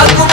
아구